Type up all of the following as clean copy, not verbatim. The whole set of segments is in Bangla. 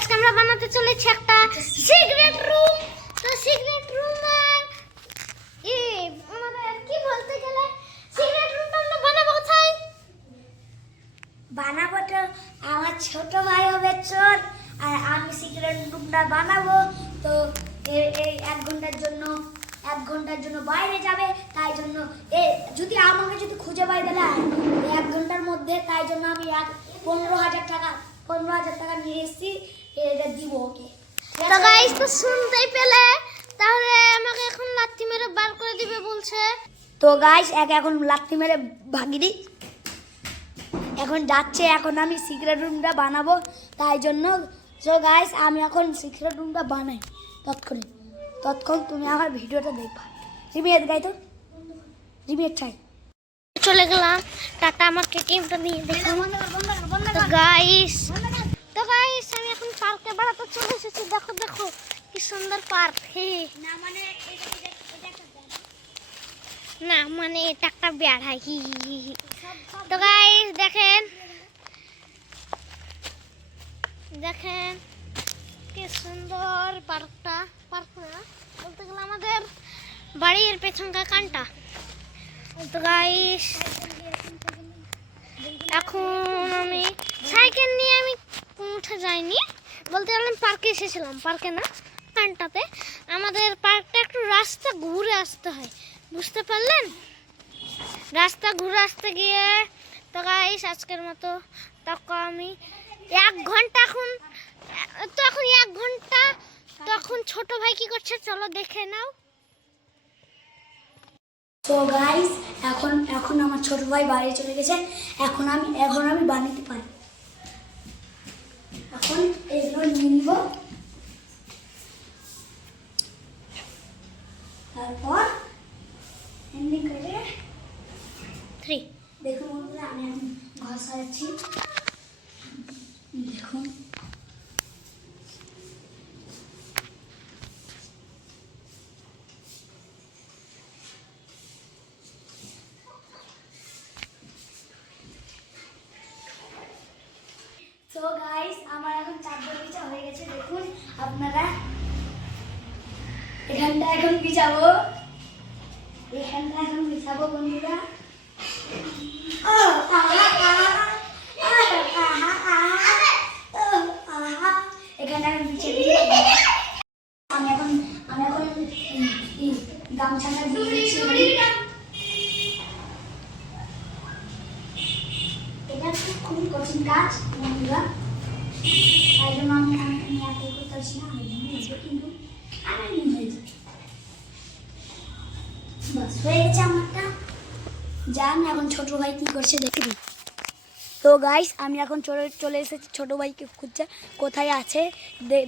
আজকে আমরা বানাতে চলেছি একটা সিক্রেট রুম। তো সিক্রেট রুমের আমাদের কি বলতে গেলে সিক্রেট রুমটা আমরা বানাবো কোথায়? বানাবো তো আমার ছোট ভাই হবে চোর, আর আমি সিক্রেট রুমটা বানাবো। তো এই 1 ঘন্টার জন্য বাইরে যাবে, তাই জন্য যদি আমাকে খুঁজে পাই তাহলে 1 ঘন্টার মধ্যে, তাই জন্য আমি 15,000 টাকা নিয়ে এসেছি, এটা দিব ওকে। তো গাইস তো শুনতেই পেলে, তাহলে আমাকে এখন লাথি মেরে বার করে দিবে বলছে। তো গাইস এখন লাথি মেরে ভাগিনি, এখন যাচ্ছে। এখন আমি সিক্রেট রুমটা বানাবো, তাই জন্য। তো গাইস আমি এখন সিক্রেট রুমটা বানাই। তৎক্ষণ তুমি আমার ভিডিওটা দেখবা। রিমিয়েট গাই তো রিমিয়েট চাই। চলে গেলাম, টাটা। আমাকে টিমটা নিয়ে দেখুন। তো গাইস আমি এখন পার্কে বেড়াতে চলে এসেছি। দেখো কি সুন্দর পার্ক। না মানে এটা একটা বেড়া। তো গাইস দেখেন কি সুন্দর পার্কটা। পার্ক না বলতে গেলে আমাদের বাড়ির পেছনকার কানটা। তো গাইস এখন আমি সাইকেল নিয়ে আমি উঠে যাইনি, বলতে গেলাম পার্কে এসেছিলাম। পার্কে না, কানটাতে। আমাদের পার্কটা একটু রাস্তা ঘুরে আসতে হয়, বুঝতে পারলেন? রাস্তা ঘুরে আসতে গিয়ে তো গাইস আজকের মতো তখন আমি 1 ঘন্টা এখন 1 ঘন্টা। তখন ছোট ভাই কি করছে চলো দেখে নাও। তো গাইস এখন আমার ছোট ভাই বাইরে চলে গেছে। এখন আমি বানাতে পারি। এখন এগুলো নিয়ে নিব, তারপর এমনি করে 3 দেখুন বন্ধুরা, আমি এখন ঘর সাজাচ্ছি। দেখুন তো গাইস আমার এখন চাদর বিছা হয়ে গেছে। দেখুন আপনারা, এখানটা এখন বিছাবো বন্ধুরা। এখানটা এখন বিছিয়ে দিই। আমি এখন গামছাটা দিয়ে দিচ্ছি। এটা খুবই কঠিন কাজ বন্ধুরা, তাই জন্য আমি একাই করতে পারছি না। কিন্তু আমি হয়ে যাবে। বাস হয়ে গেছে আমারটা। যান এখন ছোট ভাই কি করছে দেখে দিই। তো গাইস আমি এখন চলে এসেছি ছোট ভাইকে খুঁজছে, কোথায় আছে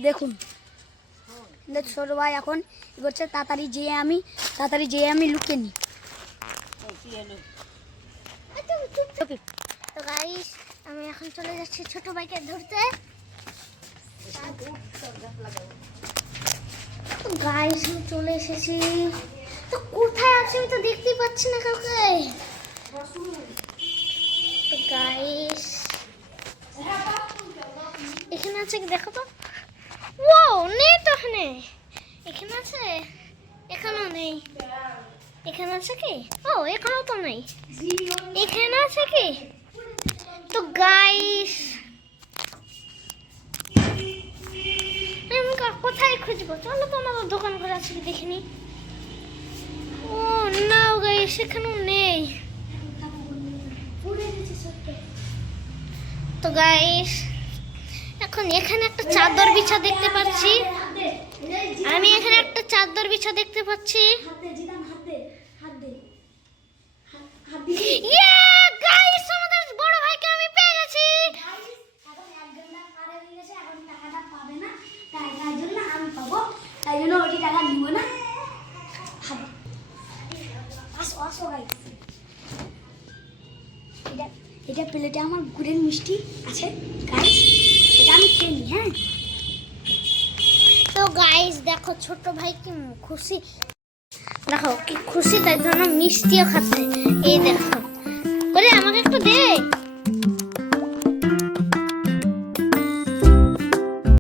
দেখুন। ছোট ভাই এখন কি করছে, তাড়াতাড়ি যেয়ে আমি লুকিয়ে নিই। তো গাইস আমি এখন চলে যাচ্ছি ছোট ভাইকে ধরতে। তো গাইস আমি চলে এসেছি। তো কোথায় আছে আমি তো দেখতেই পাচ্ছি না কাউকে। তো গাইস এখানে আছে কি দেখো তো। ও নেই তো এখানে আছে, এখানেও নেই। এখানে আছে কি? ও এখানেও তো নেই। এখানে আছে কি? তো গাইস আমি কোথায় খুঁজবো? চলো তো আমাদের দোকান ঘরে আছে কি দেখিনি। ও না গাইস এখানেও নেই। তো গাইস এখন এখানে একটা চাদর বিছা দেখতে পাচ্ছি। আমি এখানে একটা চাদর বিছা দেখতে পাচ্ছি। গাইস আমাদের বড় ভাইকে আমি পেয়ে গেছি। তাই জন্য ওই টাকা নিব না। এটা প্লেটে আমার গুড়ের মিষ্টি আছে গাইস, এটা আমি খেয়ে নিই। হ্যাঁ তো গাইস দেখো ছোট ভাই কি খুশি, দেখো কি খুশি, তাই জন্য মিষ্টিও খাচ্ছে। এই দেখো বলে আমাকে একটু দে।